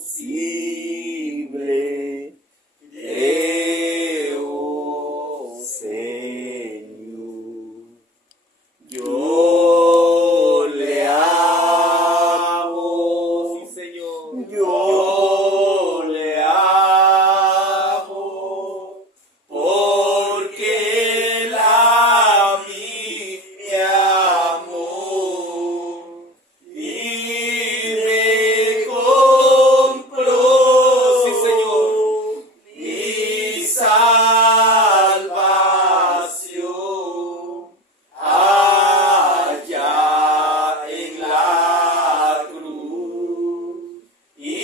posible. Creo, Señor. Yo le amo. Sí, Señor. Yo le amo. Porque Él a mí me amó. Y me compró. Sí, Señor. Mi salvación allá en la cruz. Y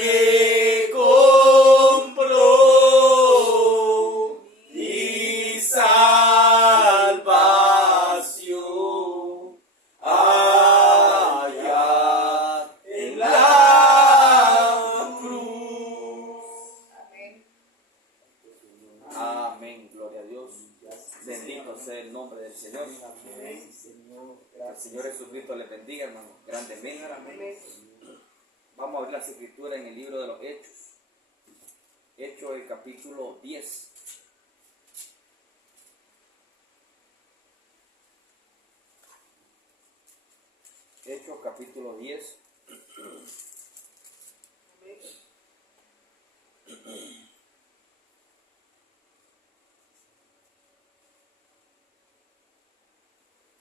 me compró mi salvación allá en la cruz. Amén, gloria a Dios. Bendito sea el nombre del Señor. Que el Señor Jesucristo le bendiga, hermano, grandemente. Vamos a abrir las escrituras en el libro de los Hechos. Hechos, el capítulo 10. Hechos, capítulo 10.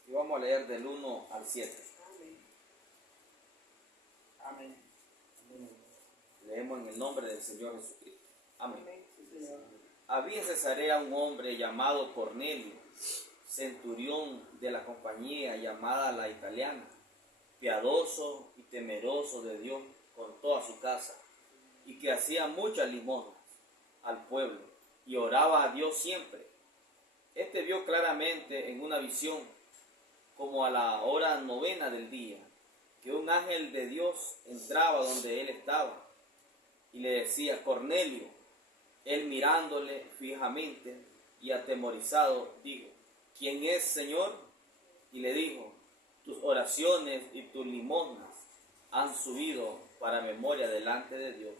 Y vamos a leer del 1 al 7. Amén. Leemos en el nombre del Señor Jesucristo. Amén. Había en Cesarea un hombre llamado Cornelio, centurión de la compañía llamada la Italiana, piadoso y temeroso de Dios con toda su casa, y que hacía muchas limosnas al pueblo y oraba a Dios siempre. Este vio claramente en una visión, como a la hora 9 del día, que un ángel de Dios entraba donde él estaba y le decía: Cornelio. Él mirándole fijamente y atemorizado, dijo: ¿Quién es, Señor? Y le dijo: tus oraciones y tus limosnas han subido para memoria delante de Dios.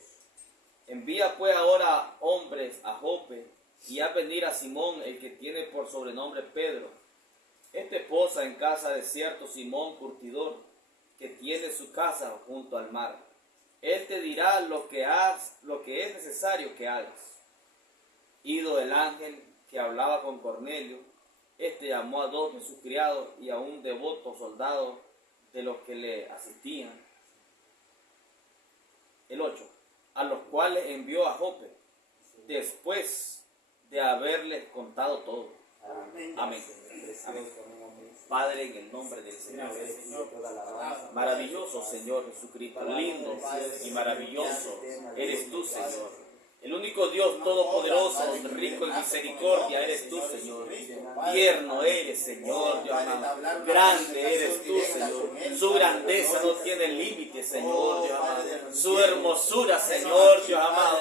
Envía pues ahora hombres a Jope y haz venir a Simón, el que tiene por sobrenombre Pedro. Este posa en casa de cierto Simón curtidor, que tiene su casa junto al mar. Él te dirá lo que es necesario que hagas. Ido el ángel que hablaba con Cornelio, este llamó a 2 de sus criados y a un devoto soldado de los que le asistían. El 8. A los cuales envió a Jope, después de haberles contado todo. Amén. Amén. Padre, en el nombre del Señor. Maravilloso Señor Jesucristo, lindo y maravilloso eres tú, Señor. El único Dios todopoderoso, rico en misericordia, eres tú, Señor. Tierno eres, Señor, Dios amado. Grande eres tú, Señor. Su grandeza no tiene límite, Señor, Dios amado. Su hermosura, Señor, Dios amado,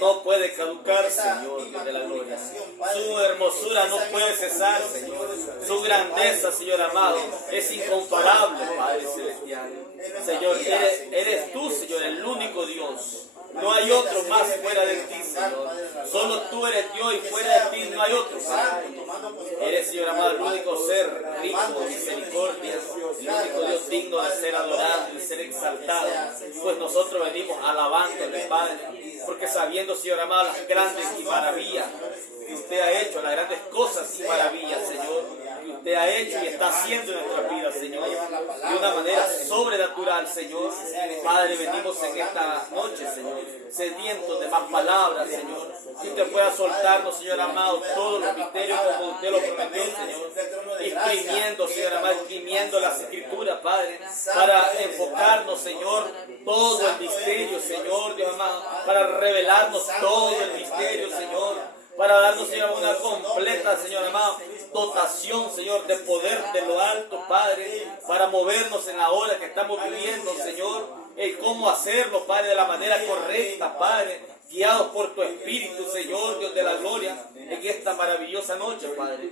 no puede caducar, Señor, Dios de la gloria. Su hermosura no puede cesar, Señor. Su grandeza, Señor amado, es incomparable, Padre celestial. Señor, eres tú, Señor, el único Dios. No hay otro más fuera de ti, Señor. Solo tú eres Dios y fuera de ti no hay otro, Padre. Eres, Señor amado, el único ser rico en misericordia, el único Dios digno de ser adorado y de ser exaltado. Pues nosotros venimos alabándole, Padre, porque sabiendo, Señor amado, las grandes y maravillas que usted ha hecho, las grandes cosas y maravillas, Señor, que usted ha hecho y está haciendo en nuestra vida, Señor, de una manera sobrenatural, Señor. Padre, venimos en esta noche, Señor, sedientos de más palabras, Señor, que usted pueda soltarnos, Señor amado, todos los misterios como usted lo prometió, Señor, exprimiendo, Señor amado, exprimiendo las Escrituras, Padre, para enfocarnos, Señor, todo el misterio, Señor, Dios amado, para revelarnos todo el misterio, Señor, para darnos, Señor, una completa, Señor amado, dotación, Señor, de poder de lo alto, Padre, para movernos en la hora que estamos viviendo, Señor, el cómo hacerlo, Padre, de la manera correcta, Padre, guiados por tu Espíritu, Señor, Dios de la gloria, en esta maravillosa noche, Padre.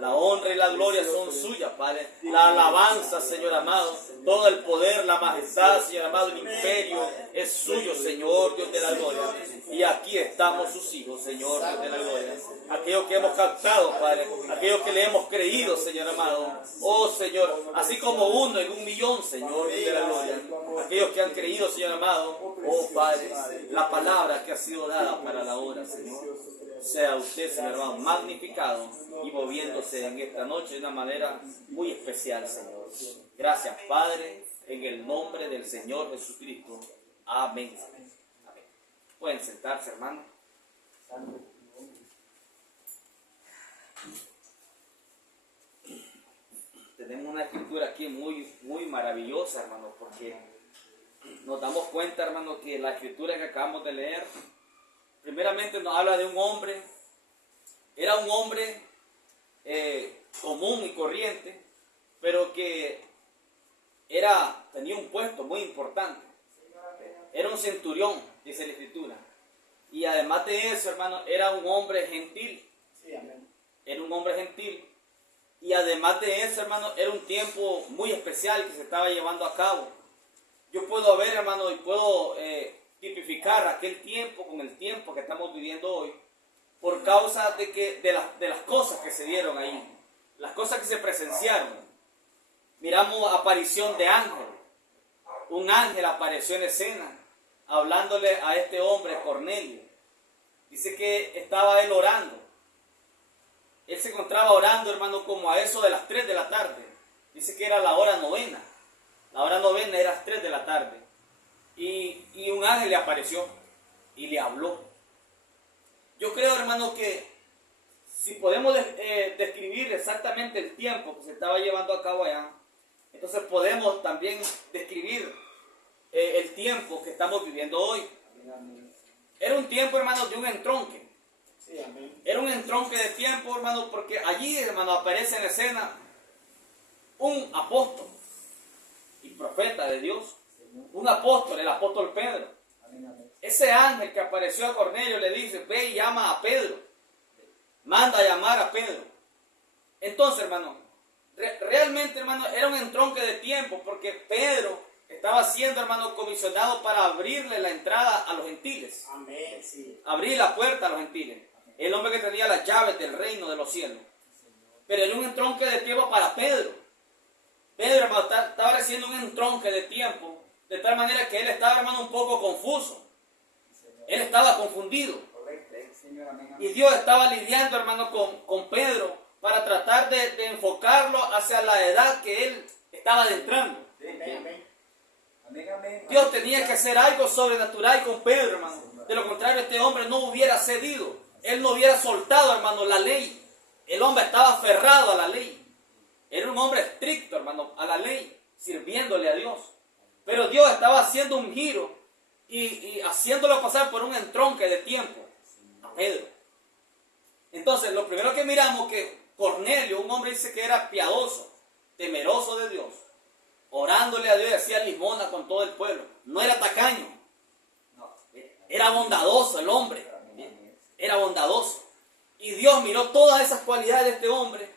La honra y la gloria son suyas, Padre. La alabanza, Señor amado, todo el poder, la majestad, Señor amado, el imperio es suyo, Señor, Dios de la gloria. Y aquí estamos sus hijos, Señor, Dios de la gloria. Aquellos que hemos captado, Padre, aquellos que le hemos creído, Señor amado. Oh, Señor, así como uno en 1.000.000, Señor, Dios de la gloria. Aquellos que han creído, Señor amado, oh, Padre, la palabra que ha sido dada para la hora, Señor. Sea usted, Señor hermano, magnificado y moviéndose en esta noche de una manera muy especial, Señor. Gracias, Padre, en el nombre del Señor Jesucristo. Amén. Amén. Pueden sentarse, hermano. Tenemos una escritura aquí muy maravillosa, hermano, porque nos damos cuenta, hermano, que la escritura que acabamos de leer primeramente nos habla de un hombre. Era un hombre común y corriente, pero que tenía un puesto muy importante. Era un centurión, dice la escritura. Y además de eso, hermano, era un hombre gentil. Era un hombre gentil. Y además de eso, hermano, era un tiempo muy especial que se estaba llevando a cabo. Yo puedo ver, hermano, y puedo tipificar aquel tiempo con el tiempo que estamos viviendo hoy, por causa de las cosas que se dieron ahí, las cosas que se presenciaron. Miramos aparición de ángel. Un ángel apareció en escena, hablándole a este hombre, Cornelio. Dice que estaba él orando. Él se encontraba orando, hermano, como a eso de las 3 de la tarde. Dice que era la hora novena. La hora novena era las 3 de la tarde. Y un ángel le apareció y le habló. Yo creo, hermano, que si podemos describir exactamente el tiempo que se estaba llevando a cabo allá, entonces podemos también describir el tiempo que estamos viviendo hoy. Era un tiempo, hermano, de un entronque. Era un entronque de tiempo, hermano, porque allí, hermano, aparece en escena un apóstol y profeta de Dios. Un apóstol, el apóstol Pedro. Ese ángel que apareció a Cornelio le dice: ve y llama a Pedro. Manda a llamar a Pedro. Entonces, hermano, realmente, hermano, era un entronque de tiempo, porque Pedro estaba siendo, hermano, comisionado para abrirle la entrada a los gentiles. Amén, sí. Abrir la puerta a los gentiles. El hombre que tenía las llaves del reino de los cielos. Pero era un entronque de tiempo para Pedro. Pedro, hermano, estaba recibiendo un entronque de tiempo, de tal manera que él estaba, hermano, un poco confuso. Él estaba confundido. Y Dios estaba lidiando, hermano, con Pedro para tratar de enfocarlo hacia la edad que él estaba adentrando. Dios tenía que hacer algo sobrenatural con Pedro, hermano. De lo contrario, este hombre no hubiera cedido. Él no hubiera soltado, hermano, la ley. El hombre estaba aferrado a la ley. Era un hombre estricto, hermano, a la ley, sirviéndole a Dios. Pero Dios estaba haciendo un giro y haciéndolo pasar por un entronque de tiempo a Pedro. Entonces, lo primero que miramos que Cornelio, un hombre, dice que era piadoso, temeroso de Dios, orándole a Dios y hacía limosna con todo el pueblo. No era tacaño, era bondadoso el hombre, era bondadoso. Y Dios miró todas esas cualidades de este hombre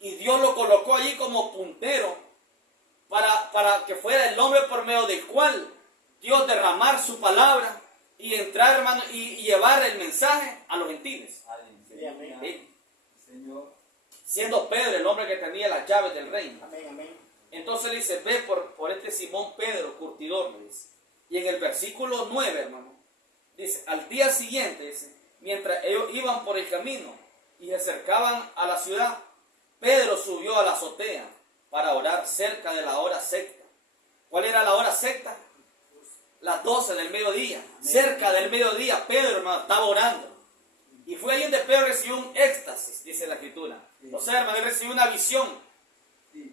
y Dios lo colocó allí como puntero para que fuera el hombre por medio del cual Dios derramar su palabra y entrar, hermano, y llevar el mensaje a los gentiles. ¿Sí? Siendo Pedro el hombre que tenía las llaves del reino. Entonces le dice: ve por este Simón Pedro, curtidor, le dice. Y en el versículo 9, hermano, dice: al día siguiente, dice, mientras ellos iban por el camino y se acercaban a la ciudad, Pedro subió a la azotea para orar cerca de la hora sexta. ¿Cuál era la hora sexta? Las 12 del mediodía. Cerca del mediodía, Pedro, hermano, estaba orando. Y fue ahí donde Pedro recibió un éxtasis, dice la escritura. O sea, hermano, él recibió una visión.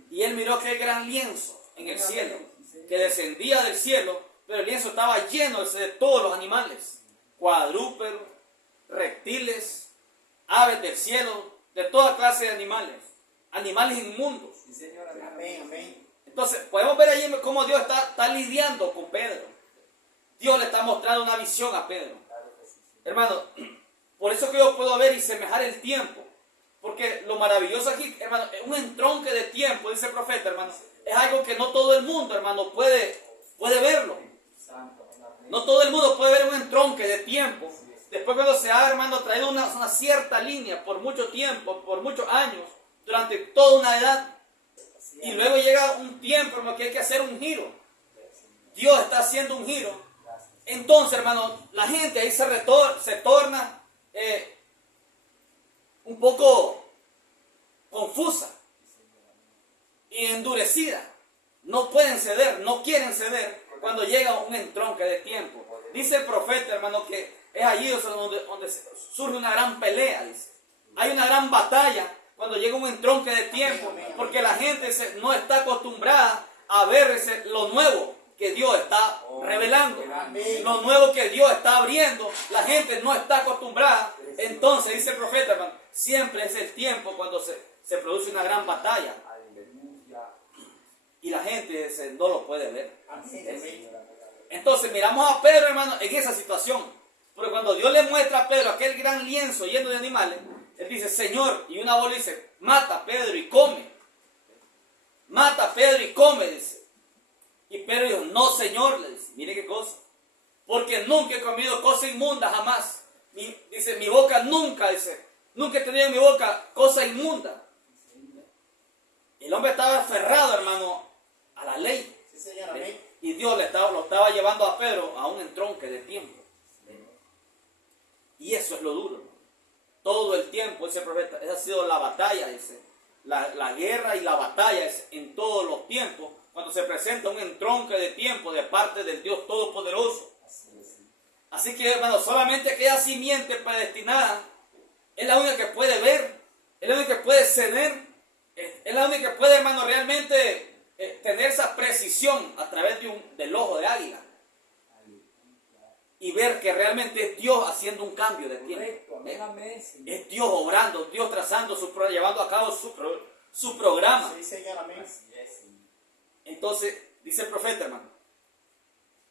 Y él miró aquel gran lienzo en el cielo, que descendía del cielo, pero el lienzo estaba lleno de todos los animales, cuadrúpedos, reptiles, aves del cielo, de toda clase de animales, animales inmundos. Entonces, podemos ver allí cómo Dios está lidiando con Pedro. Dios le está mostrando una visión a Pedro. Hermano, Por eso que yo puedo ver y semejar el tiempo. Porque lo maravilloso aquí, hermano, es un entronque de tiempo, dice el profeta, hermano. Es algo que no todo el mundo, hermano, puede verlo. No todo el mundo puede ver un entronque de tiempo. Después cuando se ha, hermano, traído una cierta línea por mucho tiempo, por muchos años, durante toda una edad. Y luego llega un tiempo, hermano, que hay que hacer un giro. Dios está haciendo un giro. Entonces, hermano, la gente ahí se torna un poco confusa y endurecida. No pueden ceder, no quieren ceder cuando llega un entronque de tiempo. Dice el profeta, hermano, que es allí donde surge una gran pelea, dice. Hay una gran batalla cuando llega un entronque de tiempo, porque la gente no está acostumbrada a ver lo nuevo que Dios está revelando, lo nuevo que Dios está abriendo. La gente no está acostumbrada. Entonces, dice el profeta, hermano, siempre es el tiempo cuando se produce una gran batalla. Y la gente no lo puede ver. Entonces miramos a Pedro, hermano, en esa situación. Porque cuando Dios le muestra a Pedro aquel gran lienzo lleno de animales, él dice, Señor, y una voz le dice, mata a Pedro y come. Mata a Pedro y come, dice. Y Pedro dijo, no, Señor, le dice, mire qué cosa. Porque nunca he comido cosa inmunda, jamás. Dice, mi boca nunca, dice, nunca he tenido en mi boca cosa inmunda. El hombre estaba aferrado, hermano, a la ley. Sí, señor, amén. Y Dios lo estaba llevando a Pedro a un entronque de tiempo. Y eso es lo duro. Todo el tiempo, dice el profeta, esa ha sido la batalla, dice. La guerra y la batalla es en todos los tiempos, cuando se presenta un entronque de tiempo de parte del Dios Todopoderoso. Así que, hermano, solamente aquella simiente predestinada es la única que puede ver, es la única que puede ceder, es la única que puede, hermano, realmente tener esa precisión a través del ojo de águila y ver que realmente es Dios haciendo un cambio de tiempo. Es Dios obrando, Dios trazando, llevando a cabo su programa. Sí, señor, amén. Entonces, dice el profeta, hermano,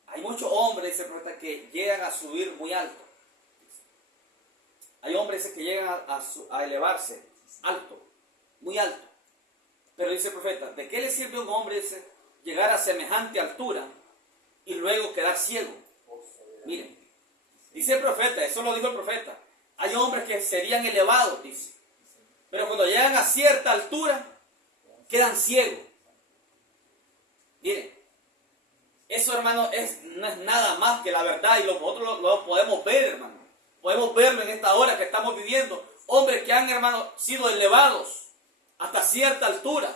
hay muchos hombres, dice el profeta, que llegan a subir muy alto. Hay hombres que llegan a elevarse alto, muy alto. Pero dice el profeta, ¿de qué le sirve a un hombre, dice, llegar a semejante altura y luego quedar ciego? Miren, dice el profeta, eso lo dijo el profeta, hay hombres que serían elevados, dice, pero cuando llegan a cierta altura, quedan ciegos. Miren, eso, hermano, no es nada más que la verdad y nosotros lo podemos ver, hermano. Podemos verlo en esta hora que estamos viviendo. Hombres que han, hermano, sido elevados hasta cierta altura.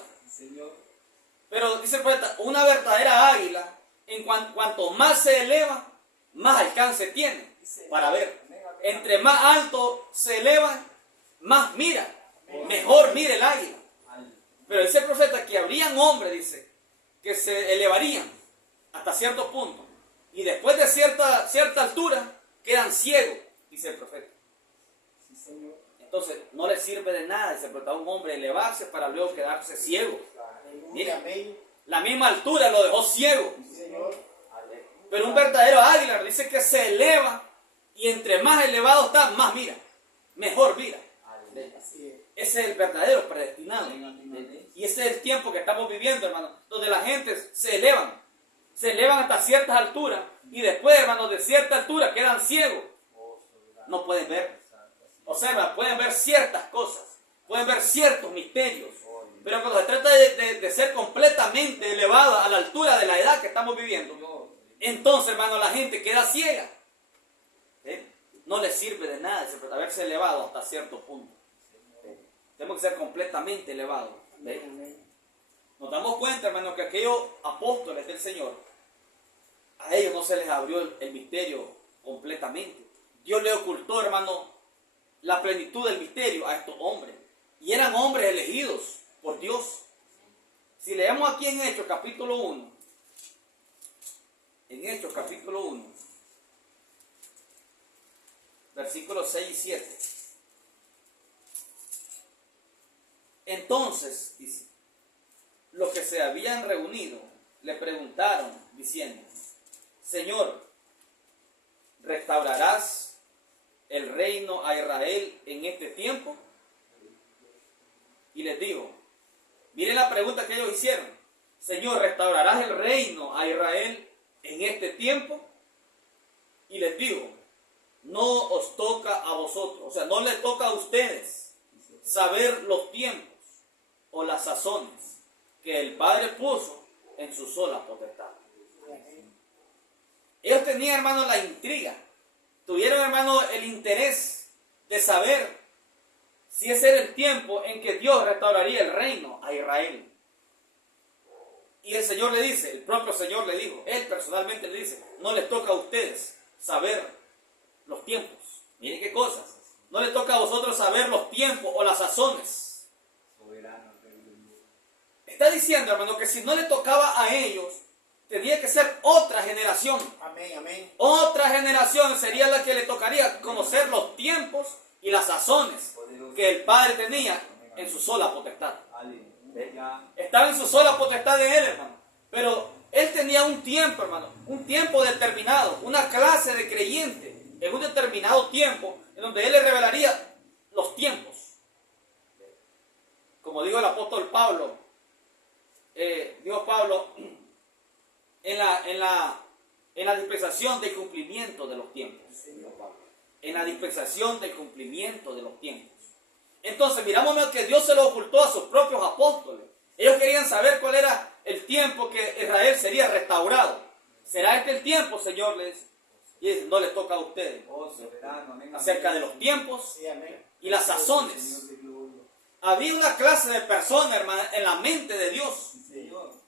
Pero dice el profeta, una verdadera águila, en cuanto más se eleva, más alcance tiene para ver. Entre más alto se eleva, más mira. Mejor mira el águila. Pero dice el profeta que habrían hombres, dice, que se elevarían hasta cierto punto. Y después de cierta altura, quedan ciegos, dice el profeta. Entonces, no le sirve de nada, dice el profeta, a un hombre elevarse para luego quedarse ciego. Mira, la misma altura lo dejó ciego. Pero un verdadero águila dice que se eleva y entre más elevado está, más mira. Mejor mira. Ese es el verdadero predestinado. Y ese es el tiempo que estamos viviendo, hermano, donde la gente se elevan hasta ciertas alturas y después, hermano, de cierta altura quedan ciegos. No pueden ver. O sea, pueden ver ciertas cosas, pueden ver ciertos misterios. Pero cuando se trata de ser completamente elevado a la altura de la edad que estamos viviendo, entonces, hermano, la gente queda ciega. No le sirve de nada haberse elevado hasta cierto punto. Tenemos que ser completamente elevados. Nos damos cuenta, hermano, que aquellos apóstoles del Señor, a ellos no se les abrió el misterio completamente. Dios le ocultó, hermano, la plenitud del misterio a estos hombres. Y eran hombres elegidos por Dios. Si leemos aquí en Hechos capítulo 1, versículos 6 y 7. Entonces, dice, los que se habían reunido le preguntaron, diciendo, Señor, ¿restaurarás el reino a Israel en este tiempo? Y les digo, miren la pregunta que ellos hicieron. Señor, ¿restaurarás el reino a Israel en este tiempo? Y les digo, no os toca a vosotros, o sea, no les toca a ustedes saber los tiempos o las sazones que el Padre puso en su sola potestad. Ellos tenían, hermano, la intriga, tuvieron, hermano, el interés de saber si ese era el tiempo en que Dios restauraría el reino a Israel. Y el Señor le dice, el propio Señor le dijo, Él personalmente le dice, no les toca a ustedes saber los tiempos. Miren qué cosas. No les toca a vosotros saber los tiempos o las sazones. Está diciendo, hermano, que si no le tocaba a ellos, tenía que ser otra generación. Amén, amén. Otra generación sería la que le tocaría conocer los tiempos y las sazones que el Padre tenía en su sola potestad. Estaba en su sola potestad de Él, hermano. Pero Él tenía un tiempo, hermano, un tiempo determinado, una clase de creyente en un determinado tiempo en donde Él le revelaría los tiempos. Como dijo el apóstol Pablo, dijo Pablo, en la dispensación del cumplimiento de los tiempos. En la dispensación del cumplimiento de los tiempos. Entonces miramos que Dios se lo ocultó a sus propios apóstoles. Ellos querían saber cuál era el tiempo que Israel sería restaurado. ¿Será este el tiempo, Señor? Y dice, no les toca a ustedes. Acerca de los tiempos y las sazones. Había una clase de persona, hermano, en la mente de Dios,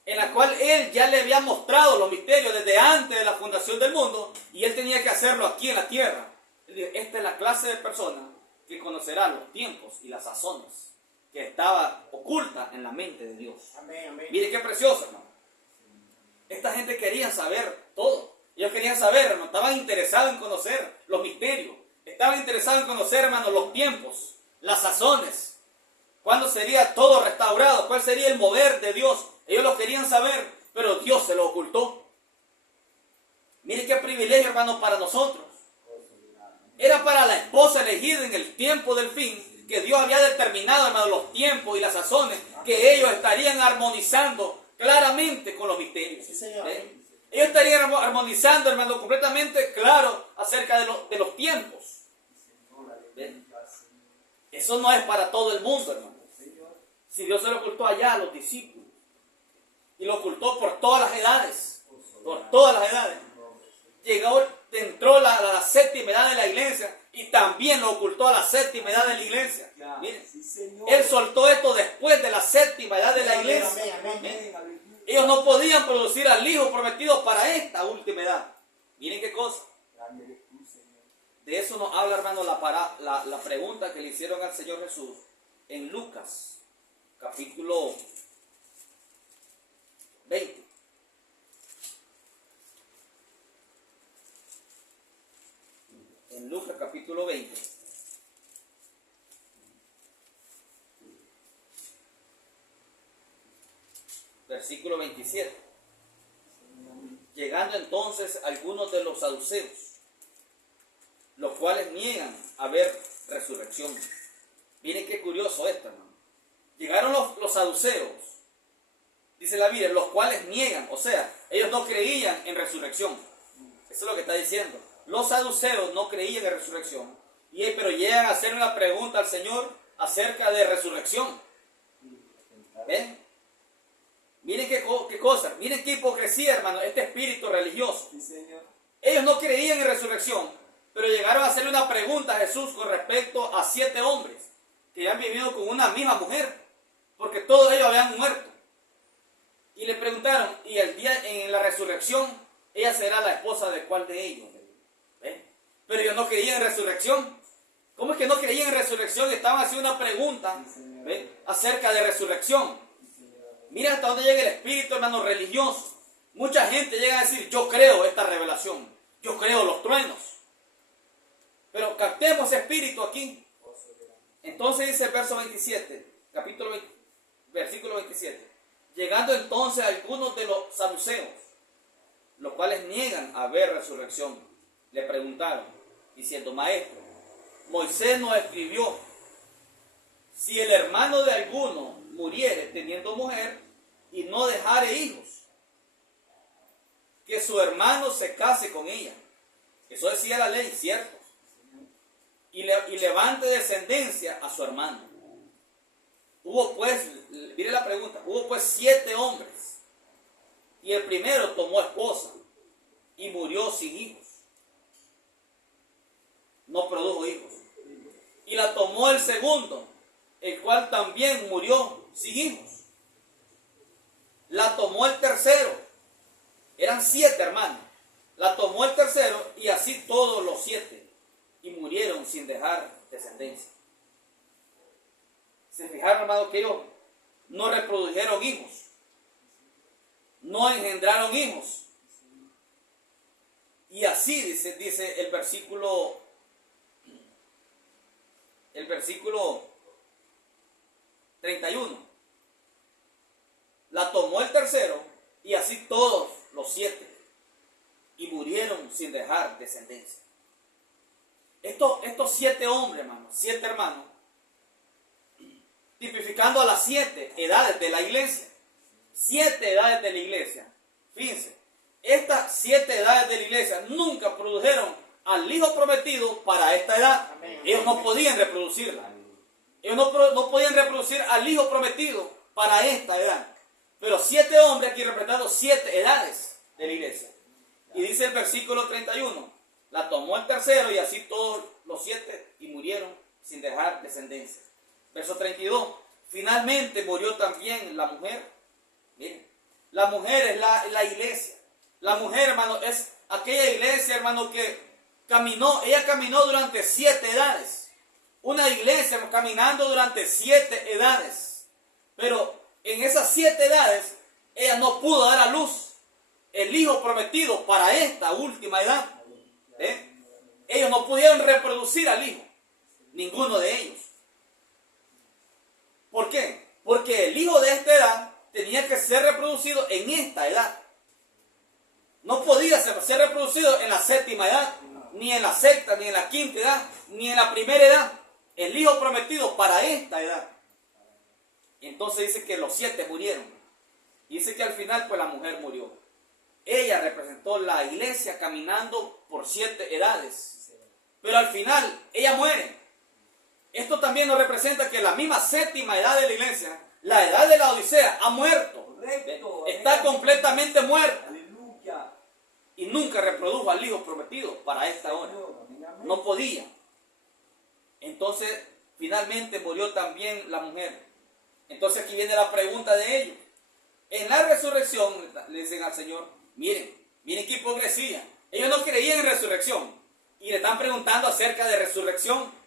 en la cual Él ya le había mostrado los misterios desde antes de la fundación del mundo, y Él tenía que hacerlo aquí en la tierra. Esta es la clase de persona que conocerá los tiempos y las sazones que estaba oculta en la mente de Dios. Amén, amén. Mire qué precioso, hermano. Esta gente quería saber todo. Ellos querían saber, hermano, estaban interesados en conocer los misterios. Estaban interesados en conocer, hermano, los tiempos, las sazones. ¿Cuándo sería todo restaurado? ¿Cuál sería el mover de Dios? Ellos lo querían saber, pero Dios se lo ocultó. Mire qué privilegio, hermano, para nosotros. Era para la esposa elegida en el tiempo del fin, que Dios había determinado, hermano, los tiempos y las sazones, que ellos estarían armonizando claramente con los misterios. Sí, señor. Ellos estarían armonizando, hermano, completamente claro acerca de los tiempos. Eso no es para todo el mundo, hermano. Si Dios se lo ocultó allá a los discípulos, y lo ocultó por todas las edades, por todas las edades. Entró la séptima edad de la iglesia y también lo ocultó a la séptima edad de la iglesia. Miren, Él soltó esto después de la séptima edad de la iglesia. Ellos no podían producir al Hijo prometido para esta última edad. Miren qué cosa. De eso nos habla, hermano, la pregunta que le hicieron al Señor Jesús en Lucas, capítulo 20. En Lucas capítulo 20. Versículo 27. Llegando entonces algunos de los saduceos, los cuales niegan haber resurrección. Miren qué curioso esto, hermano. Llegaron los saduceos, dice la Biblia, los cuales niegan, o sea, ellos no creían en resurrección. Eso es lo que está diciendo. Los saduceos no creían en resurrección, pero llegan a hacer una pregunta al Señor acerca de resurrección. ¿Ven? Miren qué cosa, miren qué hipocresía, hermano, este espíritu religioso. Ellos no creían en resurrección, pero llegaron a hacerle una pregunta a Jesús con respecto a 7 hombres que habían vivido con una misma mujer, porque todos ellos habían muerto. Y le preguntaron, ¿y el día en la resurrección, ella será la esposa de cuál de ellos? ¿Ven? Pero ellos no creían en resurrección. ¿Cómo es que no creían en resurrección? Estaban haciendo una pregunta, ¿ven?, acerca de resurrección. Mira hasta dónde llega el espíritu, hermano, religioso. Mucha gente llega a decir, yo creo esta revelación, yo creo los truenos. Pero captemos ese espíritu aquí. Entonces dice el verso 27, versículo 27. Llegando entonces algunos de los saduceos, los cuales niegan haber resurrección, le preguntaron, diciendo, maestro, Moisés nos escribió: si el hermano de alguno muriere teniendo mujer y no dejare hijos, que su hermano se case con ella. Eso decía la ley, ¿cierto? Y levante descendencia a su hermano. Hubo pues, mire la pregunta, hubo pues 7 hombres, y el primero tomó esposa y murió sin hijos. No produjo hijos. Y la tomó el segundo, el cual también murió sin hijos. La tomó el tercero. Eran 7 hermanos. La tomó el tercero, y así todos los 7, y murieron sin dejar descendencia. ¿Se fijaron, hermano, que ellos no reprodujeron hijos? No engendraron hijos. Y así dice el versículo 31. La tomó el tercero, y así todos los 7, y murieron sin dejar descendencia. Estos 7 hombres, hermanos, 7 hermanos, tipificando a las 7 edades de la iglesia. 7 edades de la iglesia. Fíjense, estas 7 edades de la iglesia nunca produjeron al hijo prometido para esta edad. Ellos no podían reproducirla. Ellos no podían reproducir al hijo prometido para esta edad. Pero 7 hombres aquí representando 7 edades de la iglesia. Y dice el versículo 31, la tomó el tercero, y así todos los 7, y murieron sin dejar descendencia. Verso 32, finalmente murió también la mujer. Miren, la mujer es la iglesia. La mujer, hermano, es aquella iglesia, hermano, que ella caminó durante 7 edades. Una iglesia caminando durante 7 edades. Pero en esas 7 edades, ella no pudo dar a luz el hijo prometido para esta última edad. Ellos no pudieron reproducir al hijo, ninguno de ellos. ¿Por qué? Porque el hijo de esta edad tenía que ser reproducido en esta edad. No podía ser reproducido en la 7ª edad, ni en la 6ª, ni en la 5ª edad, ni en la 1ª edad. El hijo prometido para esta edad. Entonces dice que los 7 murieron. Y dice que al final pues la mujer murió. Ella representó la iglesia caminando por 7 edades. Pero al final ella muere. Esto también nos representa que la misma 7ª edad de la iglesia, la edad de la Odisea, ha muerto. Correcto. Está completamente muerta. Aleluya. Y nunca reprodujo al hijo prometido para esta hora. No podía. Entonces finalmente murió también la mujer. Entonces aquí viene la pregunta de ellos. En la resurrección le dicen al Señor: miren qué hipocresía. Ellos no creían en resurrección y le están preguntando acerca de resurrección.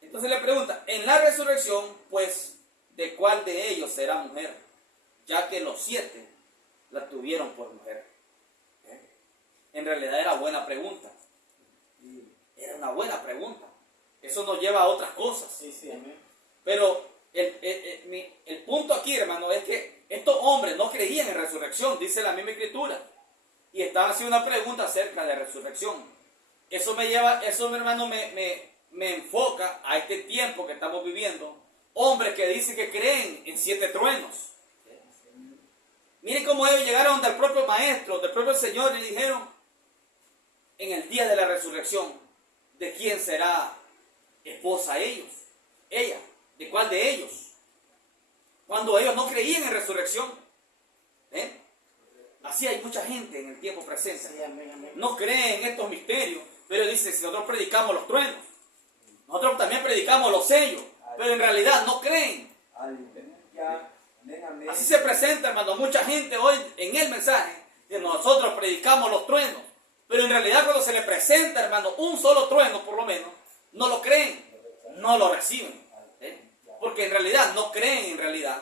Entonces le pregunta: en la resurrección, pues, ¿de cuál de ellos será mujer? Ya que los 7 la tuvieron por mujer. En realidad era buena pregunta. Era una buena pregunta. Eso nos lleva a otras cosas. Pero el punto aquí, hermano, es que estos hombres no creían en resurrección, dice la misma escritura. Y estaban haciendo una pregunta acerca de resurrección. Eso me lleva, mi hermano, me enfoca a este tiempo que estamos viviendo. Hombres que dicen que creen en 7 truenos. Miren cómo ellos llegaron del propio maestro, del propio Señor, y dijeron: en el día de la resurrección, ¿de quién será esposa ellos? Ella. ¿De cuál de ellos? Cuando ellos no creían en resurrección. Así hay mucha gente en el tiempo presente. No creen en estos misterios, pero dicen: si nosotros predicamos los truenos, nosotros también predicamos los sellos, pero en realidad no creen. Así se presenta, hermano, mucha gente hoy en el mensaje que nosotros predicamos los truenos, pero en realidad cuando se le presenta, hermano, un solo trueno por lo menos, no lo creen, no lo reciben. Porque en realidad no creen en realidad.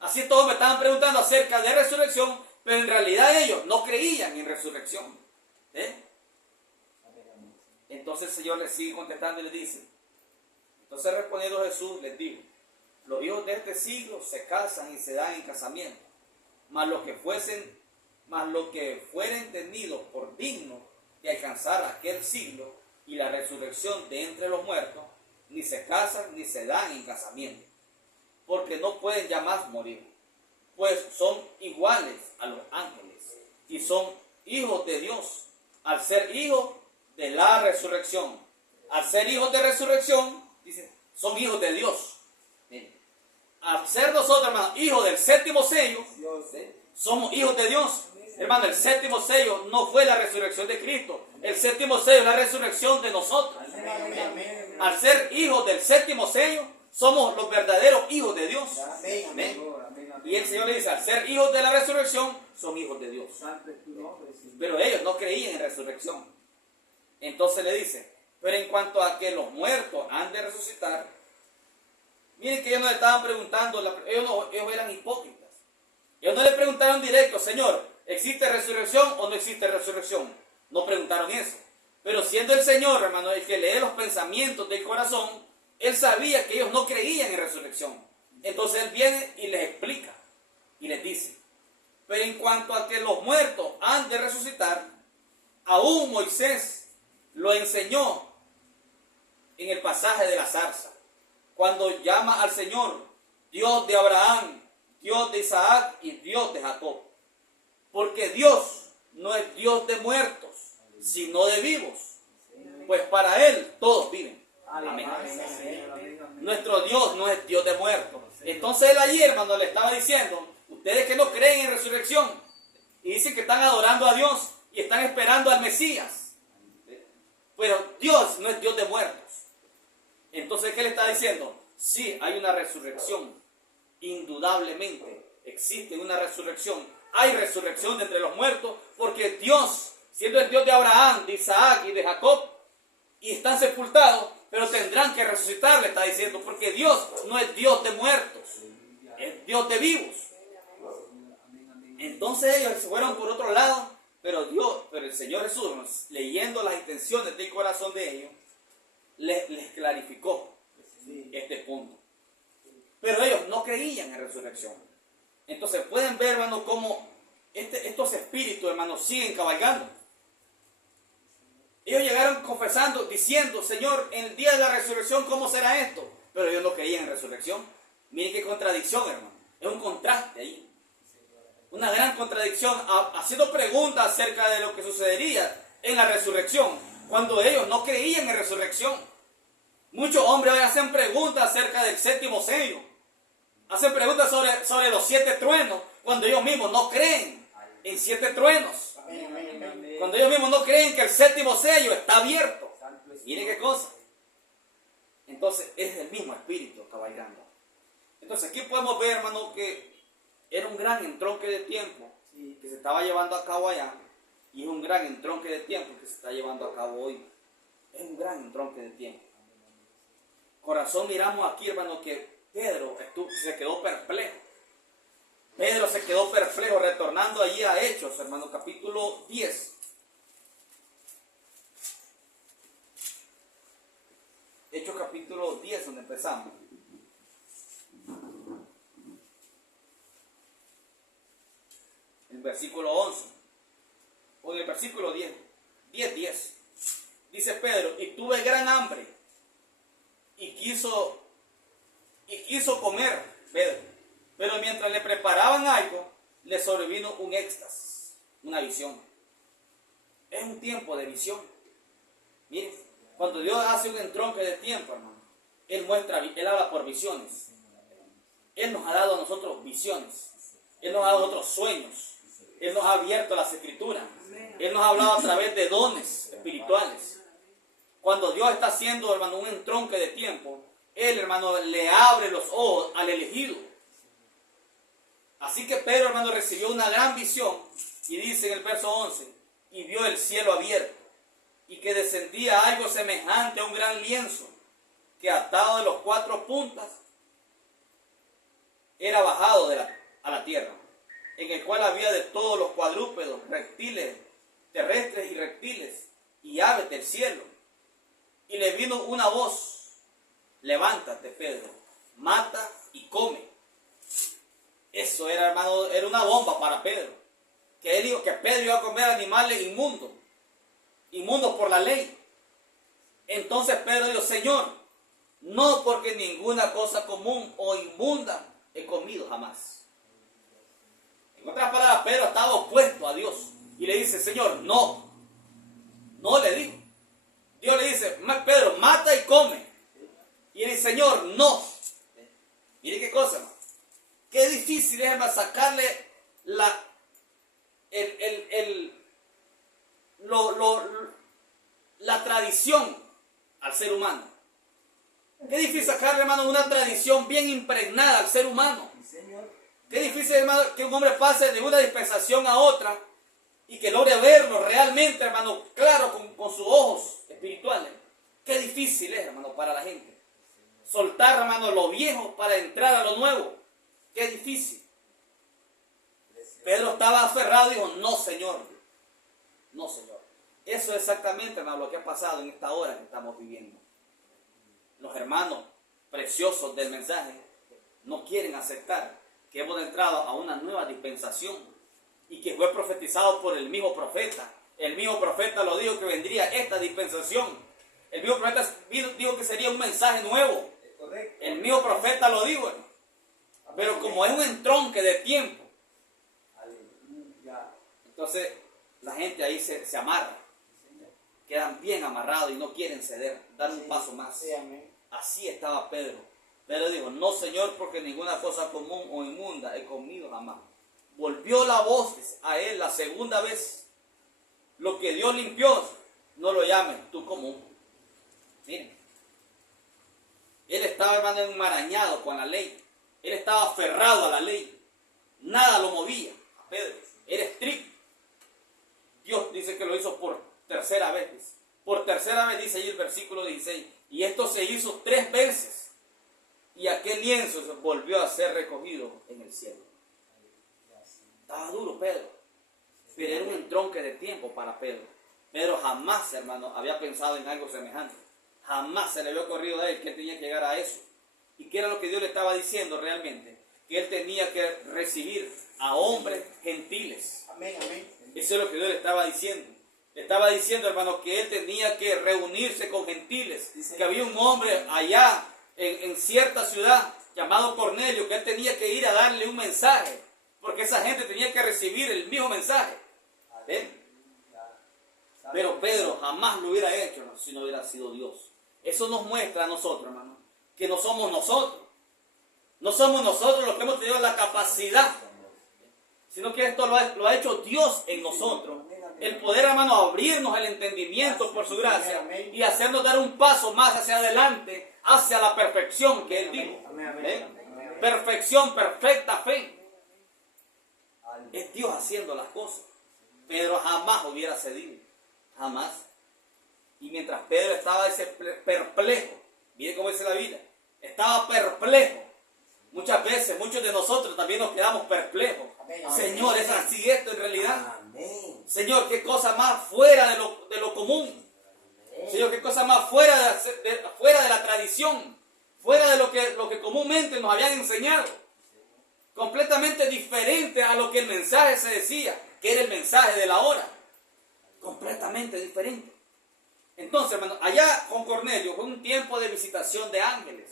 Así todos me estaban preguntando acerca de resurrección, pero en realidad ellos no creían en resurrección. Entonces el Señor les sigue contestando y les dice: entonces respondiendo Jesús les dijo: los hijos de este siglo se casan y se dan en casamiento, mas lo que fueren tenidos por digno de alcanzar aquel siglo y la resurrección de entre los muertos, ni se casan ni se dan en casamiento, porque no pueden ya más morir, pues son iguales a los ángeles y son hijos de Dios, al ser hijos de la resurrección. Al ser hijos de resurrección, dice, son hijos de Dios. Al ser nosotros, hermano, hijos del séptimo sello, somos hijos de Dios. Hermano, el séptimo sello no fue la resurrección de Cristo. El séptimo sello es la resurrección de nosotros. Al ser hijos del séptimo sello, somos los verdaderos hijos de Dios. Amén. Y el Señor le dice, al ser hijos de la resurrección, son hijos de Dios. Pero ellos no creían en resurrección. Entonces le dice, pero en cuanto a que los muertos han de resucitar, miren que ellos no le estaban preguntando, ellos eran hipócritas. Ellos no le preguntaron directo, Señor, ¿existe resurrección o no existe resurrección? No preguntaron eso. Pero siendo el Señor, hermano, el que lee los pensamientos del corazón, Él sabía que ellos no creían en resurrección. Entonces Él viene y les explica y les dice, pero en cuanto a que los muertos han de resucitar, aún Moisés lo enseñó en el pasaje de la zarza, cuando llama al Señor Dios de Abraham, Dios de Isaac y Dios de Jacob. Porque Dios no es Dios de muertos, sino de vivos, pues para Él todos viven. Amén. Nuestro Dios no es Dios de muertos. Entonces Él allí, hermano, le estaba diciendo, ustedes que no creen en resurrección y dicen que están adorando a Dios y están esperando al Mesías, pero Dios no es Dios de muertos. Entonces, ¿qué le está diciendo? Sí, hay una resurrección, indudablemente existe una resurrección. Hay resurrección de entre los muertos, porque Dios, siendo el Dios de Abraham, de Isaac y de Jacob, y están sepultados, pero tendrán que resucitar, le está diciendo, porque Dios no es Dios de muertos, es Dios de vivos. Entonces ellos se fueron por otro lado, pero el Señor Jesús, leyendo las intenciones del corazón de ellos, les clarificó este punto. Pero ellos no creían en resurrección. Entonces pueden ver, hermano, cómo estos espíritus, hermano, siguen cabalgando. Ellos llegaron confesando, diciendo, Señor, en el día de la resurrección, ¿cómo será esto? Pero ellos no creían en resurrección. Miren qué contradicción, hermano. Es un contraste ahí. Una gran contradicción, haciendo preguntas acerca de lo que sucedería en la resurrección, cuando ellos no creían en resurrección. Muchos hombres hoy hacen preguntas acerca del séptimo sello. Hacen preguntas sobre los 7 truenos, cuando ellos mismos no creen en 7 truenos. Cuando ellos mismos no creen que el séptimo sello está abierto. Miren qué cosa. Entonces es el mismo espíritu cabalgando. Entonces aquí podemos ver, hermano, que era un gran entronque de tiempo que se estaba llevando a cabo allá, y es un gran entronque de tiempo que se está llevando a cabo hoy. Es un gran entronque de tiempo. Corazón, miramos aquí, hermano, que Pedro se quedó perplejo. Pedro se quedó perplejo, retornando allí a Hechos, hermano, capítulo 10. Hechos capítulo 10, donde empezamos. El versículo 11. O en el versículo 10. 10. Dice Pedro, y tuve gran hambre. Y quiso comer, Pedro. Pero mientras le preparaban algo, le sobrevino un éxtasis, una visión. Es un tiempo de visión. Miren, cuando Dios hace un entronque de tiempo, hermano, Él habla por visiones. Él nos ha dado a nosotros visiones. Él nos ha dado otros sueños. Él nos ha abierto las escrituras. Él nos ha hablado a través de dones espirituales. Cuando Dios está haciendo, hermano, un entronque de tiempo, Él, hermano, le abre los ojos al elegido. Así que Pedro, hermano, recibió una gran visión, y dice en el verso 11, y vio el cielo abierto, y que descendía algo semejante a un gran lienzo, que atado de los 4 puntas, era bajado a la tierra, en el cual había de todos los cuadrúpedos, reptiles, terrestres y reptiles, y aves del cielo. Y le vino una voz, levántate, Pedro, mata y come. Eso era, hermano, era una bomba para Pedro. Que Pedro iba a comer animales inmundos. inmundos por la ley. Entonces Pedro dijo, Señor, no, porque ninguna cosa común o inmunda he comido jamás. En otras palabras, Pedro estaba opuesto a Dios y le dice, Señor, no, no le dijo. Dios le dice, Pedro, mata y come. Y él dice, Señor, no. Mire qué cosa, hermano. Qué difícil es, hermano, sacarle la tradición al ser humano. Qué difícil sacarle, hermano, una tradición bien impregnada al ser humano. Qué difícil, hermano, que un hombre pase de una dispensación a otra y que logre verlo realmente, hermano, claro, con sus ojos espirituales. Qué difícil es, hermano, para la gente. Soltar, hermano, lo viejo para entrar a lo nuevo. Qué difícil. Pedro estaba aferrado y dijo, no, Señor. No, Señor. Eso es exactamente, hermano, lo que ha pasado en esta hora que estamos viviendo. Los hermanos preciosos del mensaje no quieren aceptar que hemos entrado a una nueva dispensación y que fue profetizado por el mismo profeta. El mismo profeta lo dijo que vendría esta dispensación. El mismo profeta dijo que sería un mensaje nuevo. El mismo profeta lo dijo, hermano. Pero como es un entronque de tiempo, entonces la gente ahí se amarra. Quedan bien amarrados y no quieren ceder, dar un paso más. Así estaba Pedro. Pedro dijo, no, Señor, porque ninguna cosa común o inmunda he comido jamás. Volvió la voz a él la segunda vez. Lo que Dios limpió, no lo llames tú común. Miren. Él estaba, hermano, enmarañado con la ley. Él estaba aferrado a la ley. Nada lo movía a Pedro. Era estricto. Dios dice que lo hizo por tercera vez. Por tercera vez dice ahí el versículo 16. Y esto se hizo 3 veces. Y aquel lienzo volvió a ser recogido en el cielo. Estaba duro Pedro. Pero era un entronque de tiempo para Pedro. Pedro jamás, hermano, había pensado en algo semejante. Jamás se le había ocurrido a él que él tenía que llegar a eso. ¿Y qué era lo que Dios le estaba diciendo realmente? Que él tenía que recibir a hombres gentiles. Amén, amén. Eso es lo que Dios le estaba diciendo. Le estaba diciendo, hermano, que él tenía que reunirse con gentiles. Que había un hombre allá en cierta ciudad llamado Cornelio, que él tenía que ir a darle un mensaje. Porque esa gente tenía que recibir el mismo mensaje. ¿Ven? Pero Pedro jamás lo hubiera hecho, hermano, si no hubiera sido Dios. Eso nos muestra a nosotros, hermano, que no somos nosotros. No somos nosotros los que hemos tenido la capacidad, sino que esto lo ha hecho Dios en nosotros. El poder, hermano, abrirnos el entendimiento por su gracia y hacernos dar un paso más hacia adelante, hacia la perfección que Él dijo. Perfección, perfecta fe. Es Dios haciendo las cosas. Pedro jamás hubiera cedido. Jamás. Y mientras Pedro estaba ese perplejo, mire cómo dice la Biblia, estaba perplejo. Muchas veces, muchos de nosotros también nos quedamos perplejos. Amén. Señor, ¿es así esto en realidad? Amén. Señor, ¿qué cosa más fuera de lo común? Amén. Señor, ¿qué cosa más fuera de la tradición? Fuera de lo que comúnmente nos habían enseñado. Completamente diferente a lo que el mensaje se decía, que era el mensaje de la hora. Completamente diferente. Entonces, hermano, allá con Cornelio fue un tiempo de visitación de ángeles.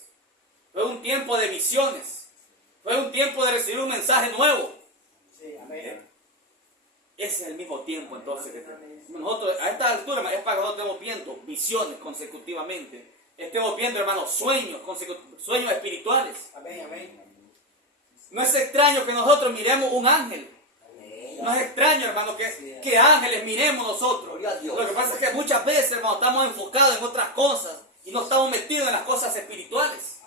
Fue un tiempo de visiones. Fue un tiempo de recibir un mensaje nuevo. Sí, amén. Ese es el mismo tiempo entonces que nosotros a esta altura es para que nosotros estemos viendo visiones consecutivamente. Estemos viendo, hermano, sueños espirituales. Amén, amén. No es extraño que nosotros miremos un ángel. No es extraño, hermano, que ángeles miremos nosotros. Lo que pasa es que muchas veces, hermano, estamos enfocados en otras cosas y no estamos metidos en las cosas espirituales.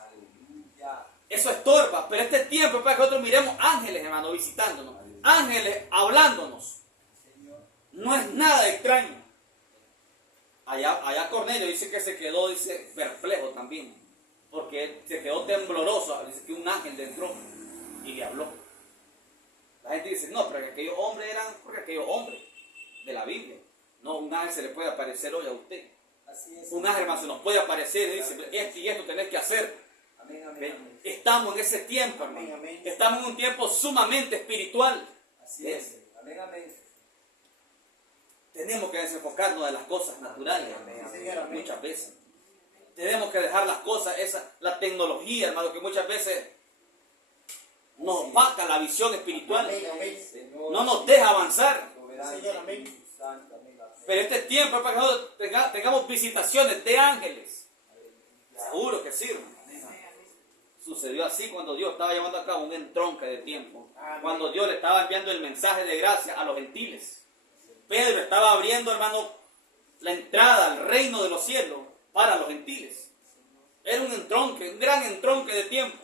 Eso estorba, pero este tiempo es para que nosotros miremos ángeles, hermano, visitándonos. Ángeles hablándonos. No es nada extraño. Allá Cornelio dice que se quedó, dice, perplejo también. Porque se quedó tembloroso. Dice que un ángel le entró y le habló. La gente dice, no, pero aquellos hombres eran porque aquellos hombres de la Biblia. No, un ángel se le puede aparecer hoy a usted. Así es. Un ángel más se nos puede aparecer y dice, esto y esto tenés que hacer. Amén, amén, amén. Estamos en ese tiempo, hermano. Amén, amén. Estamos en un tiempo sumamente espiritual. Así es. Amén, amén. tenemos que desenfocarnos de las cosas naturales, hermano, muchas veces. Tenemos que dejar las cosas, la tecnología, hermano, que muchas veces nos opaca la visión espiritual, no nos deja avanzar. Pero este tiempo es para que nosotros tengamos visitaciones de ángeles. Seguro que sí, hermano. Sucedió así cuando Dios estaba llevando a cabo un entronque de tiempo. Cuando Dios le estaba enviando el mensaje de gracia a los gentiles. Pedro estaba abriendo, hermano, la entrada al reino de los cielos para los gentiles. Era un entronque, un gran entronque de tiempo.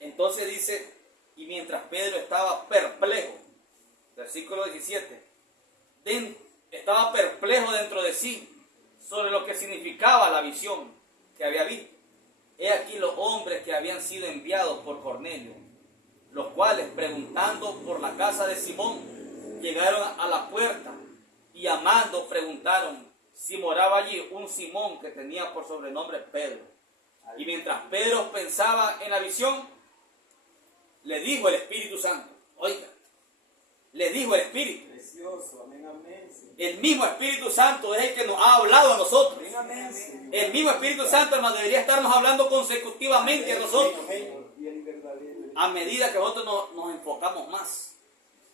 Entonces dice, y mientras Pedro estaba perplejo, versículo 17, estaba perplejo dentro de sí sobre lo que significaba la visión que había visto. He aquí los hombres que habían sido enviados por Cornelio, los cuales, preguntando por la casa de Simón, llegaron a la puerta y llamando preguntaron si moraba allí un Simón que tenía por sobrenombre Pedro. Y mientras Pedro pensaba en la visión, le dijo el Espíritu Santo, oiga, le dijo el Espíritu. Precioso, amén, amén. El mismo Espíritu Santo es el que nos ha hablado a nosotros. Amén, amén. El mismo Espíritu Santo, hermano, debería estarnos hablando consecutivamente a nosotros. A medida que nosotros nos enfocamos más.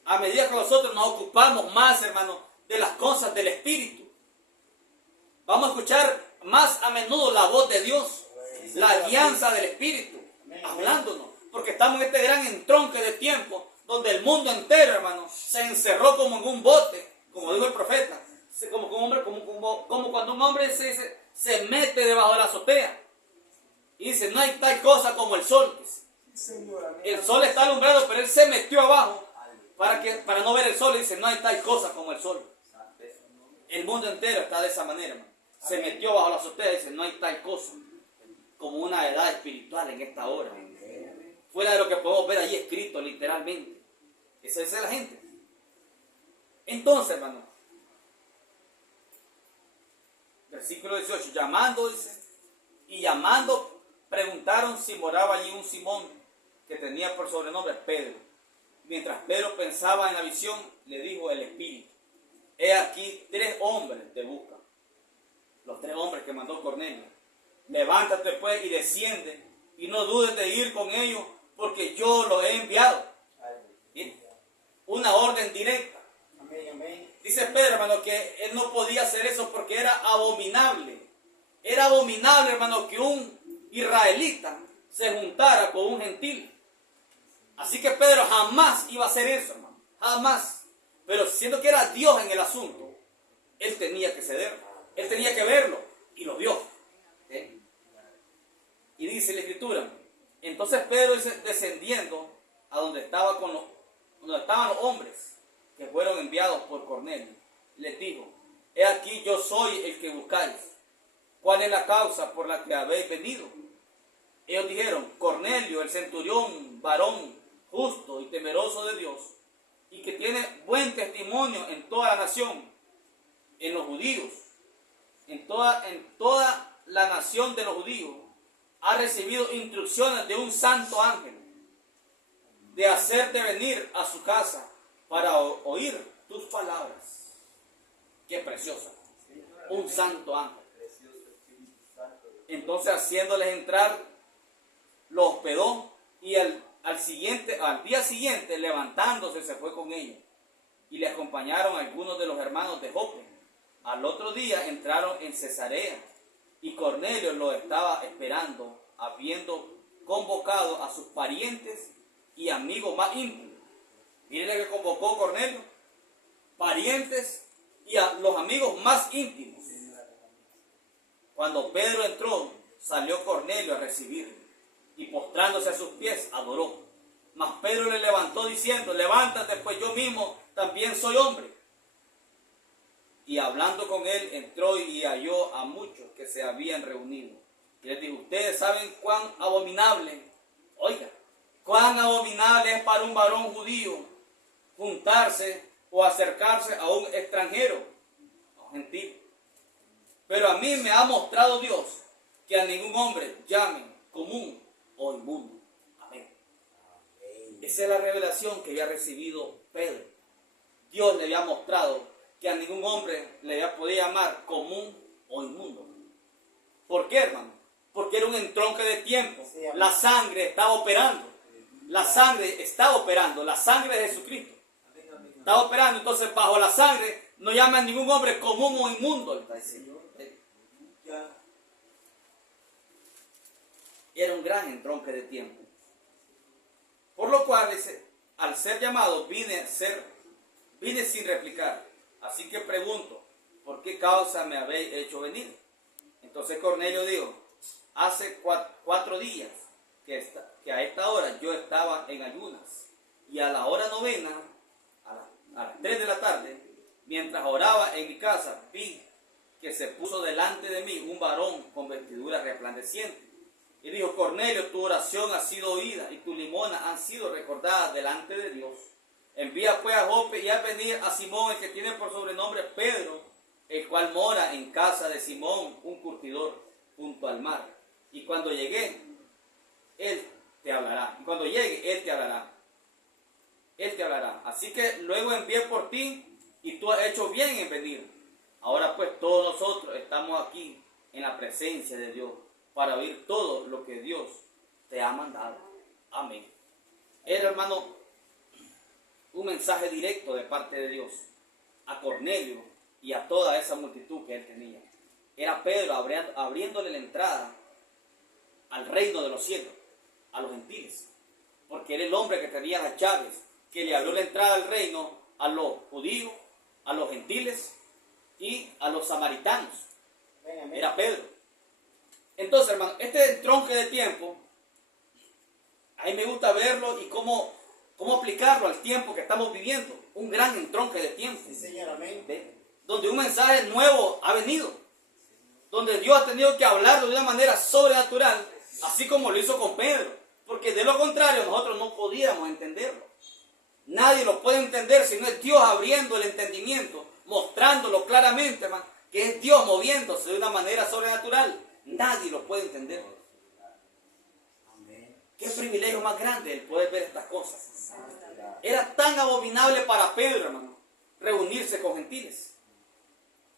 A medida que nosotros nos ocupamos más, hermano, de las cosas del Espíritu. Vamos a escuchar más a menudo la voz de Dios. La guianza del Espíritu. Hablándonos. Porque estamos en este gran entronque de tiempo donde el mundo entero, hermano, se encerró como en un bote, como dijo el profeta, como cuando un hombre se mete debajo de la azotea y dice, no hay tal cosa como el sol. El sol está alumbrado, pero él se metió abajo para no ver el sol y dice, no hay tal cosa como el sol. El mundo entero está de esa manera, hermano. Se metió bajo la azotea y dice, no hay tal cosa como una edad espiritual en esta hora. Fuera de lo que podemos ver allí escrito literalmente. Esa es la gente. Entonces, hermano, versículo 18, llamando, preguntaron si moraba allí un Simón que tenía por sobrenombre Pedro. Mientras Pedro pensaba en la visión, le dijo el Espíritu, he aquí 3 hombres te buscan. Los 3 hombres que mandó Cornelio. Levántate pues y desciende y no dudes de ir con ellos porque yo los he enviado. ¿Bien? Una orden directa. Dice Pedro, hermano, que él no podía hacer eso porque era abominable. Era abominable, hermano, que un israelita se juntara con un gentil. Así que Pedro jamás iba a hacer eso, hermano. Jamás. Pero siendo que era Dios en el asunto, él tenía que ceder. Él tenía que verlo. Y lo vio. ¿Sí? Y dice la Escritura, entonces Pedro descendiendo a donde estaban los hombres que fueron enviados por Cornelio, les dijo, he aquí yo soy el que buscáis. ¿Cuál es la causa por la que habéis venido? Ellos dijeron, Cornelio, el centurión, varón justo y temeroso de Dios, y que tiene buen testimonio en toda la nación, en los judíos, en toda la nación de los judíos, ha recibido instrucciones de un santo ángel de hacerte venir a su casa para oír tus palabras. Qué preciosa. Un santo ángel. Entonces, haciéndoles entrar, los hospedó y al día siguiente, levantándose, se fue con ellos y le acompañaron algunos de los hermanos de Jope. Al otro día entraron en Cesarea y Cornelio lo estaba esperando, habiendo convocado a sus parientes y amigos más íntimos. Miren lo que convocó Cornelio, parientes y a los amigos más íntimos. Cuando Pedro entró, salió Cornelio a recibirlo y postrándose a sus pies adoró. Mas Pedro le levantó diciendo, levántate, pues yo mismo también soy hombre. Y hablando con él, entró y halló a muchos que se habían reunido. Y les dijo, ustedes saben cuán abominable, oiga, cuán abominable es para un varón judío juntarse o acercarse a un extranjero, a un gentil. Pero a mí me ha mostrado Dios que a ningún hombre llamen común o inmundo. Amén. Esa es la revelación que había recibido Pedro. Dios le había mostrado que a ningún hombre le podía llamar común o inmundo. ¿Por qué, hermano? Porque era un entronque de tiempo. La sangre estaba operando. La sangre estaba operando. La sangre de Jesucristo estaba operando. Entonces, bajo la sangre no llama a ningún hombre común o inmundo. Le está diciendo. Era un gran entronque de tiempo. Por lo cual, dice, al ser llamado, vine sin replicar. Así que pregunto, ¿por qué causa me habéis hecho venir? Entonces Cornelio dijo, hace 4 días que a esta hora yo estaba en ayunas, y a la hora novena, a las 3 de la tarde, mientras oraba en mi casa, vi que se puso delante de mí un varón con vestidura resplandeciente. Y dijo, Cornelio, tu oración ha sido oída y tu limosna han sido recordadas delante de Dios. Envía pues a Jope y haz venir a Simón, el que tiene por sobrenombre Pedro, el cual mora en casa de Simón, un curtidor, junto al mar. Y cuando llegue, él te hablará. Y cuando llegue, él te hablará. Él te hablará. Así que luego envié por ti y tú has hecho bien en venir. Ahora pues todos nosotros estamos aquí en la presencia de Dios para oír todo lo que Dios te ha mandado. Amén. Era, hermano, un mensaje directo de parte de Dios a Cornelio y a toda esa multitud que él tenía. Era Pedro abriéndole la entrada al reino de los cielos, a los gentiles, porque era el hombre que tenía las llaves, que le abrió la entrada al reino a los judíos, a los gentiles y a los samaritanos. Era Pedro. Entonces, hermano, este entronque de tiempo, a mí me gusta verlo y cómo aplicarlo al tiempo que estamos viviendo. Un gran entronque de tiempo. Sí, Señor, amén. Donde un mensaje nuevo ha venido. Donde Dios ha tenido que hablarlo de una manera sobrenatural, así como lo hizo con Pedro. Porque de lo contrario nosotros no podíamos entenderlo. Nadie lo puede entender si no es Dios abriendo el entendimiento, mostrándolo claramente, hermano, que es Dios moviéndose de una manera sobrenatural. Nadie lo puede entender. Qué privilegio más grande el poder ver estas cosas. Era tan abominable para Pedro, hermano, reunirse con gentiles.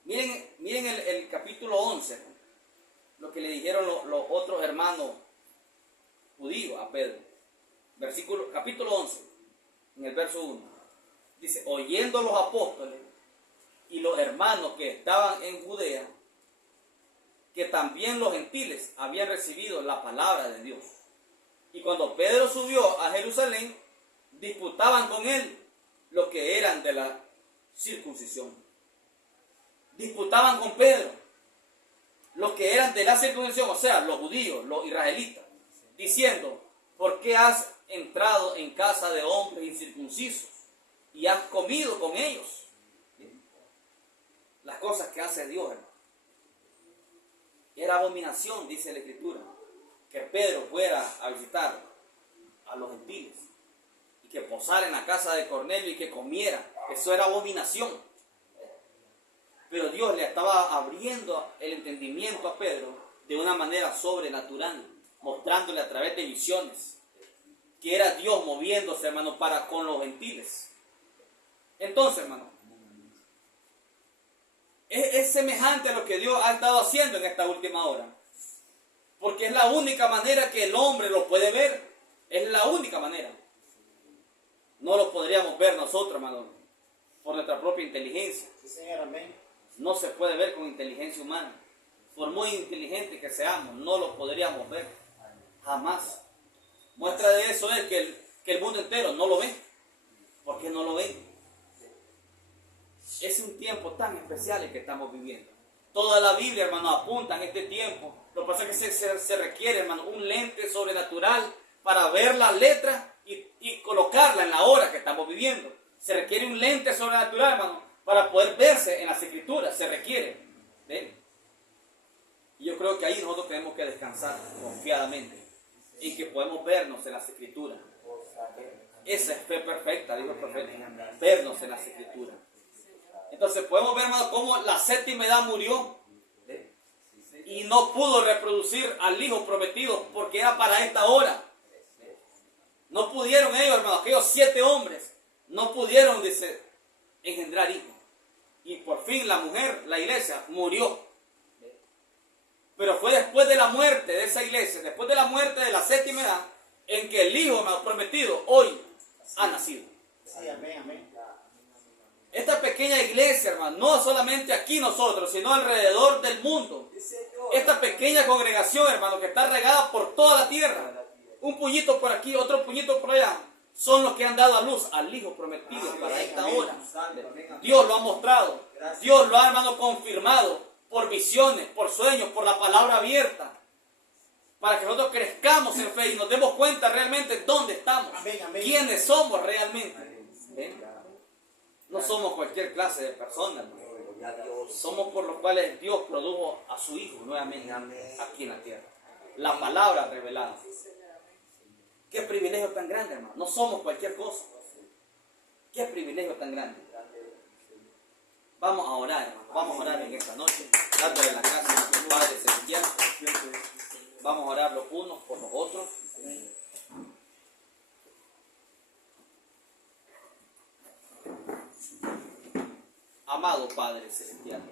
Miren el capítulo 11, lo que le dijeron los otros hermanos judíos a Pedro. Capítulo 11, en el verso 1. Dice, oyendo los apóstoles y los hermanos que estaban en Judea, que también los gentiles habían recibido la palabra de Dios. Y cuando Pedro subió a Jerusalén, disputaban con él los que eran de la circuncisión. Disputaban con Pedro los que eran de la circuncisión, o sea, los judíos, los israelitas, diciendo, ¿por qué has entrado en casa de hombres incircuncisos y has comido con ellos? Las cosas que hace Dios, hermano. Era abominación, dice la Escritura, que Pedro fuera a visitar a los gentiles y que posara en la casa de Cornelio y que comiera. Eso era abominación. Pero Dios le estaba abriendo el entendimiento a Pedro de una manera sobrenatural, mostrándole a través de visiones que era Dios moviéndose, hermano, para con los gentiles. Entonces, hermano, es semejante a lo que Dios ha estado haciendo en esta última hora. Porque es la única manera que el hombre lo puede ver. Es la única manera. No lo podríamos ver nosotros, hermano, por nuestra propia inteligencia. Sí, Señor, amén. No se puede ver con inteligencia humana. Por muy inteligentes que seamos, no lo podríamos ver. Jamás. Muestra de eso es que el mundo entero no lo ve. ¿Por qué no lo ven? Es un tiempo tan especial el que estamos viviendo. Toda la Biblia, hermano, apunta en este tiempo. Lo que pasa es que se requiere, hermano, un lente sobrenatural para ver la letra y colocarla en la hora que estamos viviendo. Se requiere un lente sobrenatural, hermano, para poder verse en las Escrituras. Se requiere. ¿Ven? Y yo creo que ahí nosotros tenemos que descansar confiadamente y que podemos vernos en las Escrituras. Esa es fe perfecta, dijo el profeta. Vernos en las Escrituras. Entonces podemos ver, hermano, cómo la séptima edad murió y no pudo reproducir al hijo prometido porque era para esta hora. No pudieron ellos, hermano, aquellos 7 hombres, no pudieron, dice, engendrar hijos. Y fin la mujer, la iglesia, murió. Pero fue después de la muerte de esa iglesia, después de la muerte de la séptima edad, en que el Hijo prometido hoy ha nacido. Sí, amén, amén. Esta pequeña iglesia, hermano, no solamente aquí nosotros, sino alrededor del mundo. Esta pequeña congregación, hermano, que está regada por toda la tierra. Un puñito por aquí, otro puñito por allá. Son los que han dado a luz al Hijo prometido para esta hora. Dios lo ha mostrado. Dios lo ha, hermano, confirmado por visiones, por sueños, por la palabra abierta. Para que nosotros crezcamos en fe y nos demos cuenta realmente dónde estamos. Quiénes somos realmente. ¿Ven? No somos cualquier clase de personas. Somos por los cuales Dios produjo a su Hijo nuevamente aquí en la tierra. La palabra revelada. Qué privilegio tan grande, hermano. No somos cualquier cosa. Qué privilegio tan grande. Vamos a orar, hermano. Vamos a orar en esta noche. Dándole la gracia a nuestro Padre Celestial. Vamos a orar los unos por los otros. Amado Padre Celestial,